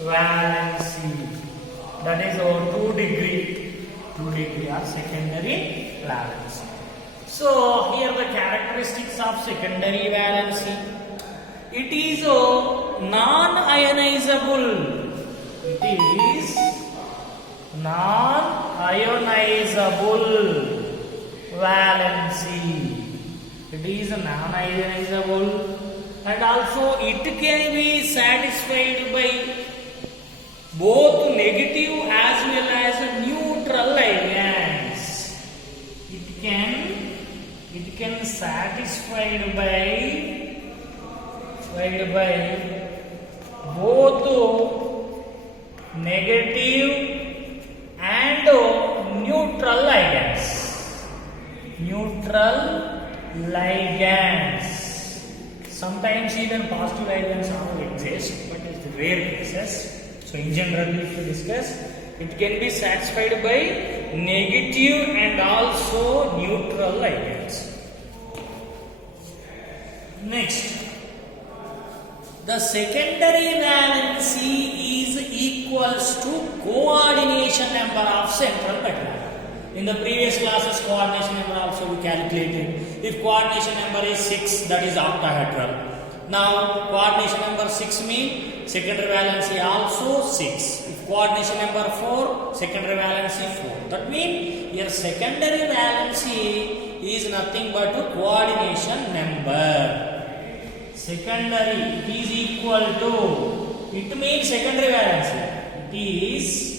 valency. That is 2 degree or secondary valency. So here the characteristics of secondary valency. It is non-ionizable. It is non-ionizable valency. It is non-ionizable, and also it can be satisfied by both negative as well as neutral ligands. It can satisfied by both negative and neutral ligands. Sometimes even positive ligands also exist, but it's rare cases. So in general, if we discuss, it can be satisfied by negative and also neutral ligands. Next, the secondary valency is equals to coordination number of central metal atom. In the previous classes, coordination number also we calculated. If coordination number is 6, that is octahedral. Now coordination number 6 means secondary valency also 6. If coordination number 4, secondary valency 4. That means your secondary valency is nothing but a coordination number. Secondary is equal to, it means secondary valency. It is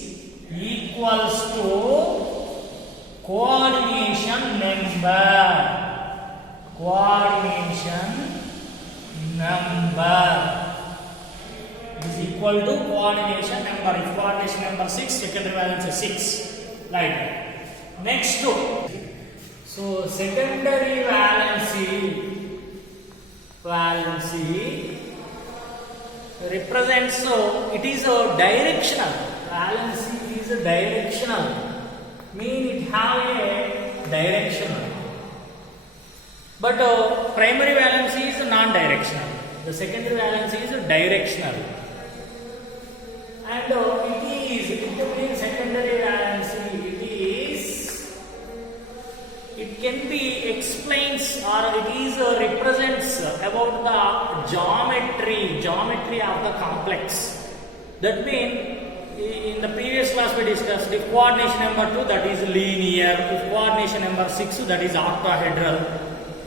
equals to coordination number. Is equal to coordination number. If coordination number 6, secondary valency 6. Like that. Next two. So secondary valency represents, it is a directional. Valency is a directional. Mean it have a directional. But primary valency is non-directional. The secondary valency is directional. And it means secondary valency, it can be explains or it is represents about the geometry of the complex. That means in the previous class we discussed, if coordination number 2, that is linear. If coordination number 6, that is octahedral.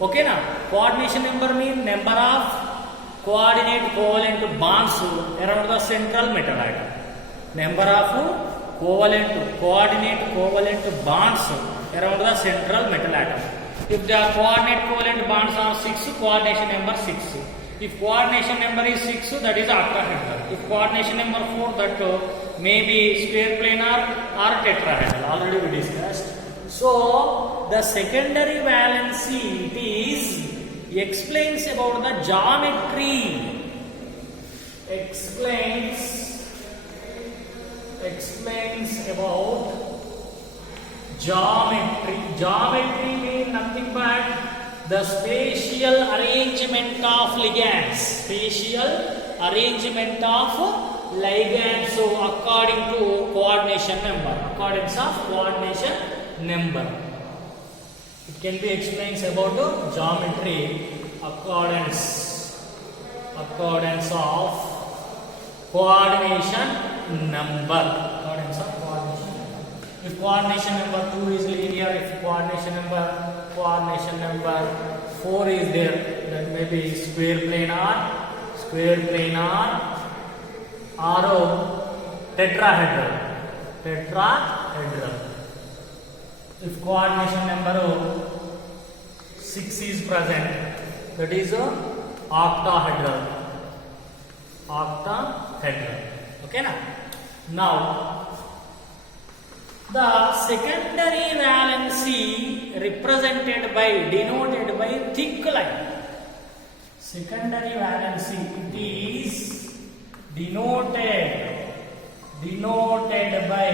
Okay now, coordination number means number of coordinate covalent bonds around the central metal atom. Number of coordinate covalent bonds around the central metal atom. If the coordinate covalent bonds are 6, coordination number 6. If coordination number is 6, that is octahedral. If coordination number 4, that may be square planar or tetrahedral. Already we discussed. So the secondary valency, it is explains about the geometry. Explains about geometry. Geometry means nothing but the spatial arrangement of ligands. So according to coordination number. Accordance of coordination number. It can be explained about geometry. Accordance of coordination number. If coordination number 2 is linear, if coordination number 4 is there, then maybe square planar or tetrahedral. If coordination number 6 is present, that is octahedral. Okay now? Now the secondary valency denoted by thick line. Secondary valency, it is denoted by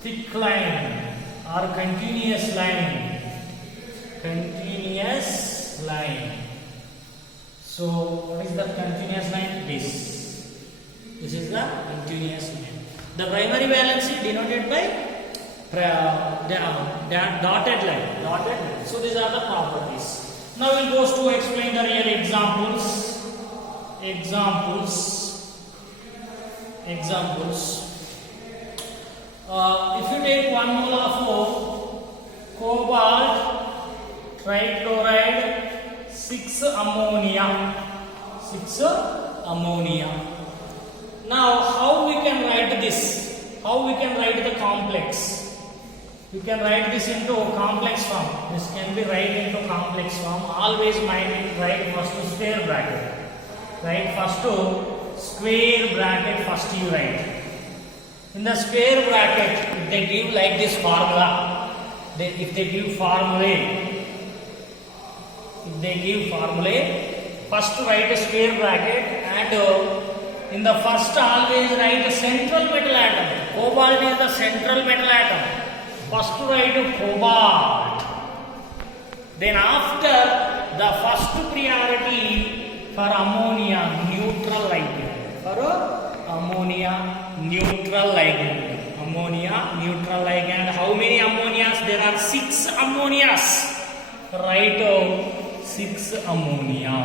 thick line or continuous line. So what is the continuous line? This. This is the continuous unit. The primary valency denoted by dotted line. So these are the properties. Now we'll go to explain the real examples. If you take 1 mole of cobalt trichloride, 6 ammonia. Now how we can write this? How we can write the complex? We can write this into complex form. This can be write into complex form. Always mind it, write first to square bracket. Write first to square bracket, first you write. In the square bracket, if they give like this formula, if they give formulae, first write a square bracket and in the first always write a central metal atom. Cobalt is the central metal atom. First write cobalt. Then after the first priority for ammonia, neutral ligand. How many ammonias? There are 6 ammonias. Write 6 ammonia.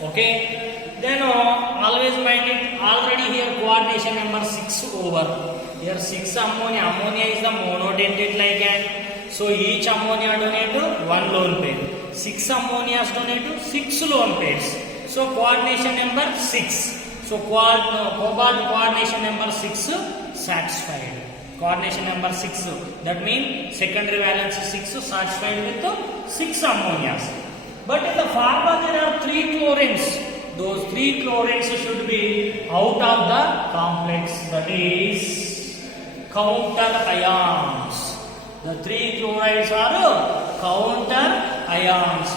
Okay. Then always mind it. Already here coordination number 6 over. Here 6 ammonia. Ammonia is the monodentate ligand. So each ammonia donate to 1 lone pair. 6 ammonias donate to 6 lone pairs. So coordination number 6. So cobalt coordination number 6 satisfied. Coordination number 6. That means secondary valence 6 satisfied with 6 ammonias. But in the pharma there are 3 chlorines. Those 3 chlorines should be out of the complex. That is counter ions. The 3 chlorides are counter ions.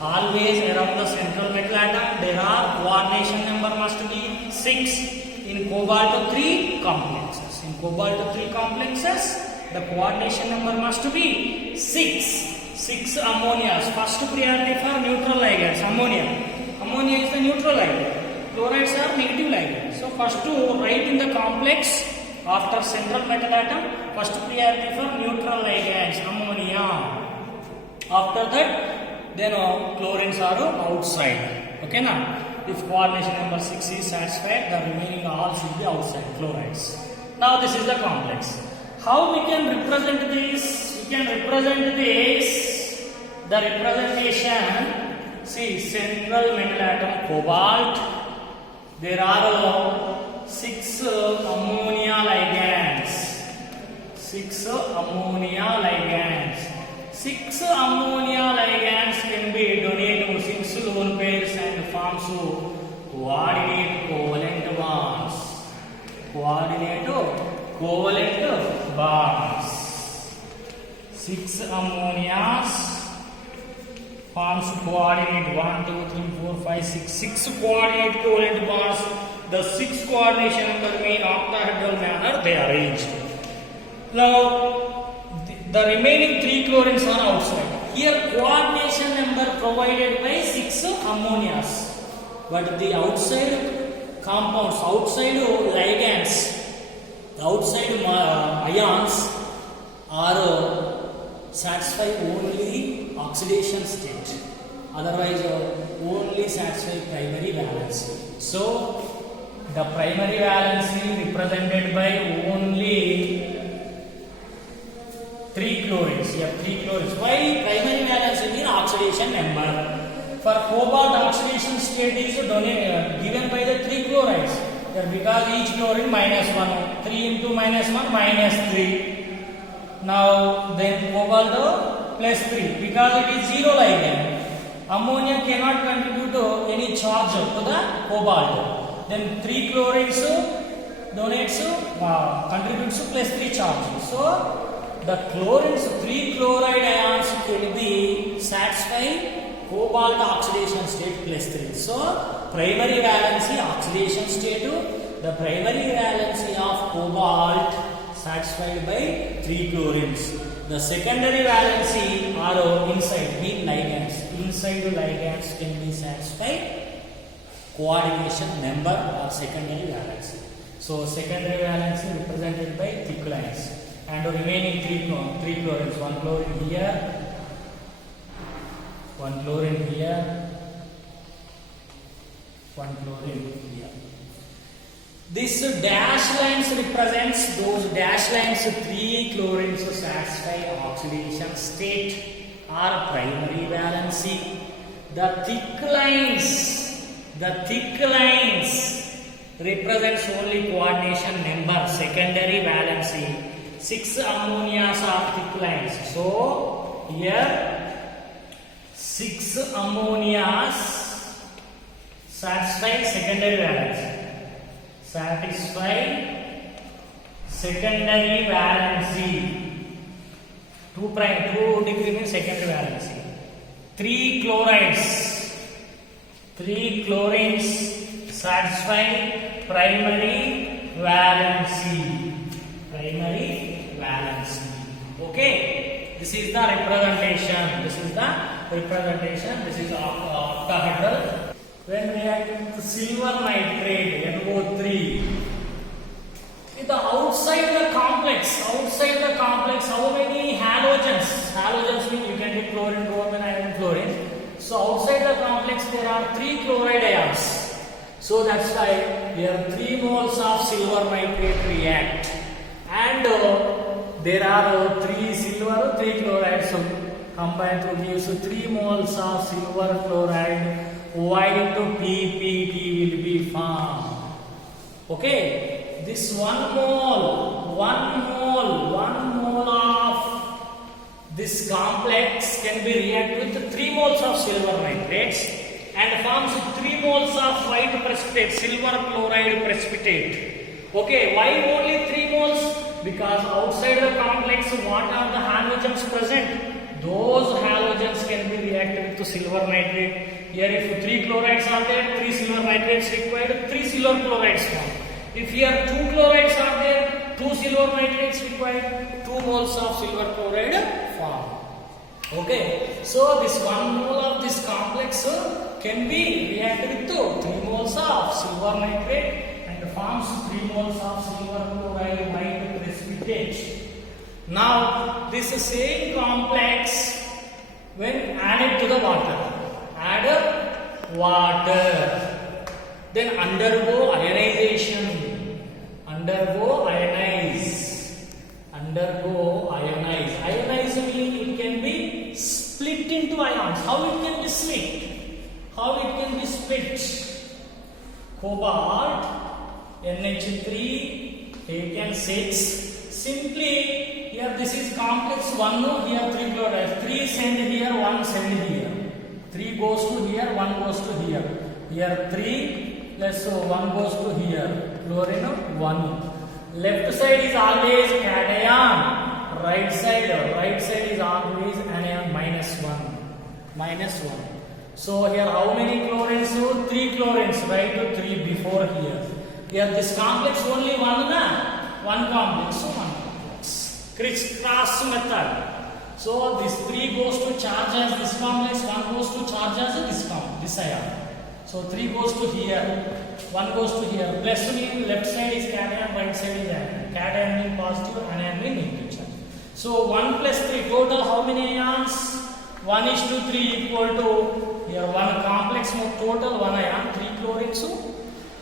Always around the central metal atom there are coordination number must be 6. In cobalt 3 complexes. The coordination number must be 6. 6 ammonias. First priority for neutral ligands. Ammonia is the neutral ligand. Chlorides are negative ligands. So first to write in the complex after central metal atom. First priority for neutral ligands. Ammonia. After that, then chlorines are outside. Okay now. If coordination number 6 is satisfied, the remaining all should be outside chlorides. Now this is the complex. How we can represent this? We can represent this. The representation. See, central metal atom cobalt. There are 6 ammonia ligands. 6 ammonia ligands can be donated to 6 lone pairs and forms coordinate covalent bonds. 6 ammonias forms coordinate 1, 2, 3, 4, 5, 6 coordinate covalent bonds. The 6 coordination number mean octahedral manner they arranged. Now the remaining 3 chlorines are outside. Here coordination number provided by 6 ammonias. But the outside compounds, outside ligands, outside ions are satisfy only oxidation state. Otherwise only satisfy primary valency. So the primary valency represented by only 3 chlorines. You have 3 chlorines. Why primary valency means oxidation number? For cobalt oxidation state is given by the 3 chlorides. Here because each chlorine -1. 3 into -1 -3. Now then cobalt +3 because it is 0 ligand. Ammonia cannot contribute any charge to the cobalt. Then 3 chlorines contributes to +3 charge. So the chlorines, 3 chloride ions can be satisfied cobalt oxidation state +3. So primary valency oxidation state, the primary valency of cobalt satisfied by 3 chlorines. The secondary valency are inside, mean ligands. Inside the ligands can be satisfied coordination member or secondary valency. So secondary valency represented by thick lines, and remaining three chlorines, one chlorine here, one chlorine here, one chlorine here. This dash lines represents those dash lines, three chlorines satisfy oxidation state or primary valency. The thick lines represents only coordination member, secondary valency. 6 ammonias are thick lines. So here 6 ammonias satisfy secondary valency. Satisfy secondary valency. 2 degree means secondary valency. 3 chlorines satisfy primary valency. Okay, this is the representation. This is the octahedral. When reacting with silver nitrate, NO3, the outside the complex, how many halogens? Halogens mean you can take chlorine, bromine, iron, fluorine. So outside the complex there are 3 chloride ions. So that's why here 3 moles of silver nitrate react, and there are 3 silver, 3 chloride. So combined to give 3 moles of silver chloride. White PPT will be formed. Okay, this 1 mole of this complex can be reacted with 3 moles of silver nitrates and forms 3 moles of white precipitate, silver chloride precipitate. Okay, why only 3 moles? Because outside the complex, what are the halogens present? Those halogens can be reacted with silver nitrate. Here if 3 chlorides are there, 3 silver nitrates required, 3 silver chlorides formed. If here 2 chlorides are there, 2 silver nitrates required, 2 moles of silver chloride formed. Okay, so this 1 mole of this complex can be reacted with 3 moles of silver nitrate and forms 3 moles of silver chloride white precipitate. Now this same complex, when added to the water, then undergo ionization. Ionize means it can be split into ions. How it can be split? Cobalt, NH3, taken 6. Simply here this is complex 1, here 3 chlorides. 3 send here, 1 send here. 3 goes to here, 1 goes to here. Here 3 plus 1 goes to here. Chlorine 1. Left side is always cation. Right side is always anion -1. So here how many chlorines? 3 chlorines. Write 3 before here. Here this complex only one complex. So 1 complex. Criss-cross method. So this 3 goes to charge as this complex, 1 goes to charge as this ion. So 3 goes to here, 1 goes to here. Plus means left side is cation, right side is anion. Cation means positive, anion means negative charge. So 1 plus 3, total how many ions? 1:3 equal to here 1 complex more total 1 ion, 3 chlorines, so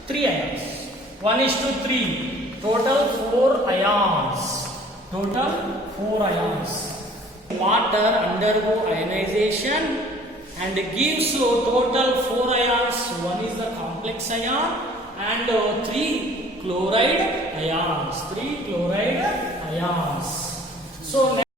3 ions. 1:3, total 4 ions. Water undergo ionization and gives total 4 ions. 1 is the complex ion and 3 chloride ions. So